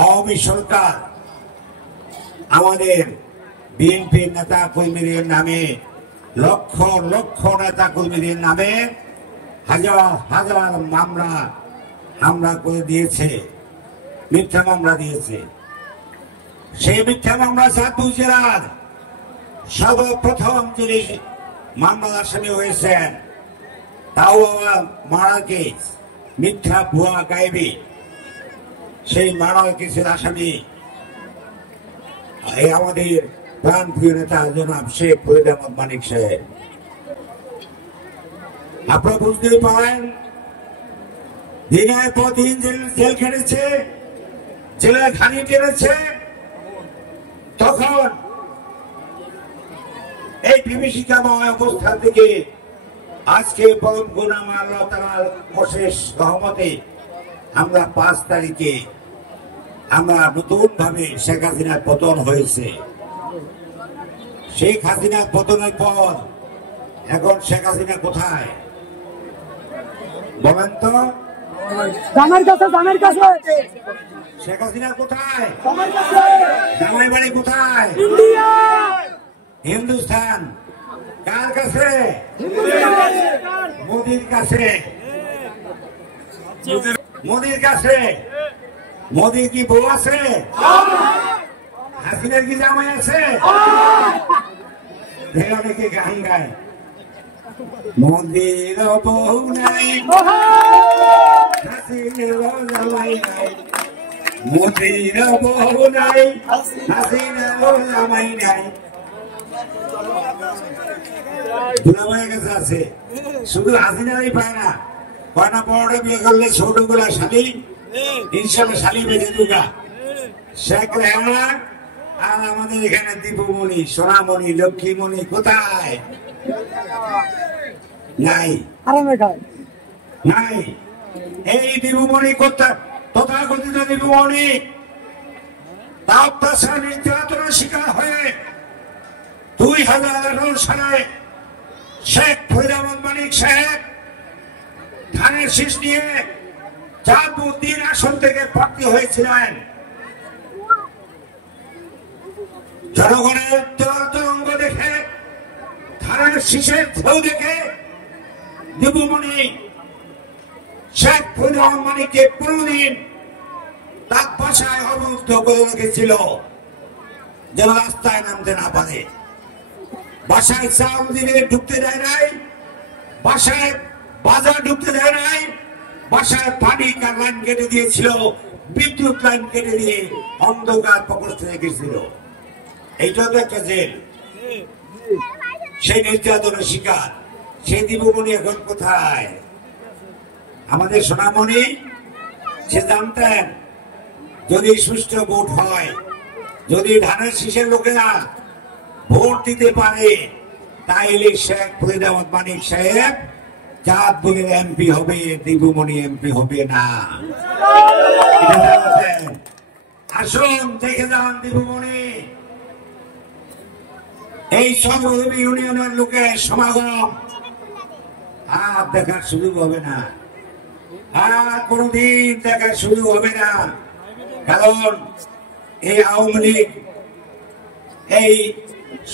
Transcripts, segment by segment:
আওয়ামী সরকার আমাদের বিএনপি নেতা কর্মীদের নামে লক্ষ লক্ষ নেতা কর্মীদের নামে হাজার হাজার মামলা করে দিয়েছে, মিথ্যা মামলা দিয়েছে। সেই মিথ্যা মামলা চাঁদপুর জেলার সর্বপ্রথম যিনি মামলার আসামি হয়েছেন তাও মারা কেস, মিথ্যা ভুয়া গায়েবী, সেই মারা কেসের আসামি আমাদের প্রাণপ্রিয় নেতা জনাব শেখ ফরিদ আহমদ মানিক সাহেব। আপনারা বুঝতেই পারেন দিনের পর দিন জেল খেটেছে, জেলের ঘানি টেনেছে। তখন এই বিভীষিকাময় অবস্থা থেকে আজকে পরম করুণাময় আল্লাহ তাআলার অশেষ রহমতে আমরা 5 তারিখে আমরা নতুন ভাবে শেখ হাসিনার পতন হয়েছে। শেখ হাসিনার পতনের পর এখন শেখ হাসিনা কোথায় বলেন তো? শেখ হাসিনা কোথায়? জামাই বাড়ি কোথায়? হিন্দুস্তান। কার কাছে? মোদির কাছে। মোদির কাছে। মোদির কি বউ আছে? হাসিনার কি জামাই আছে? অনেকে গান গায়, মোদির বউ নাই, হাসিনার জামাই নাই, মোদির বউ নাই, হাসিনার জামাই নাই। দুলাভাইয়ের কাছে আছে, শুধু হাসিনারই পায় না, কয়না বড়টা বিয়ে করলে ছোটগুলা শালি, ইনশাল্লাহ শালি বেঁচে দুগা। শেখ রেহানা আর আমাদের এখানে দীপুমণি, সোনামণি, লক্ষ্মীমণি কোথায়? নাই নাই। এই দীপুমণি কোথায়? তথাকথিত দীপুমণি অত্যাচার নির্যাতনের শিকার হয়ে 2018 সালে শেখ ফরিদ আহমদ মানিক সাহেব ধানের শীষ নিয়ে চাঁদপুর 3 আসন থেকে প্রার্থী হয়েছিলেন। জনগণের তরঙ্গ দেখে, ধানের শীষের ঢেউ দেখে দীপুমণি শেখ ফরিদ আহমদ মানিককে 15 দিন তার বাসায় অবরুদ্ধ করে রেখেছিল যেন রাস্তায় নামতে না পারে। বাসায় চাল দিনে ঢুকতে দেয় নাই, বাসায় বাজার ঢুকতে দেয় নাই, বাসায় পানি কার লাইন কেটে দিয়েছিল, বিদ্যুৎ লাইন কেটে দিয়ে অন্ধকার প্রকোষ্ঠে রেখেছিল। এইটা তো একটা জেল। সেই নির্যাতনের শিকার সেই দীপুমণি এখন কোথায়? আমাদের সোনামণি সে জানতেন যদি সুষ্ঠু ভোট হয়, যদি ধানের শীষের লোকেরা ভোট দিতে পারে, তাইলে শেখ ফরিদ আহমদ মানিক সাহেব চাঁদপুরের এমপি হবে, দীপুমণি এমপি হবে না। আসুন দেখে যান দীপুমণি। এই সর্বদেবী ইউনিয়নের লোকের সমাগম আর দেখার সুযোগ হবে না, আর কোনদিন দেখার সুযোগ হবে না। কারণ এই আওয়ামী লীগ, এই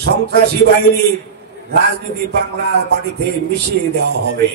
সন্ত্রাসী বাহিনীর রাজনীতি বাংলার মাটিতে মিশিয়ে দেওয়া হবে।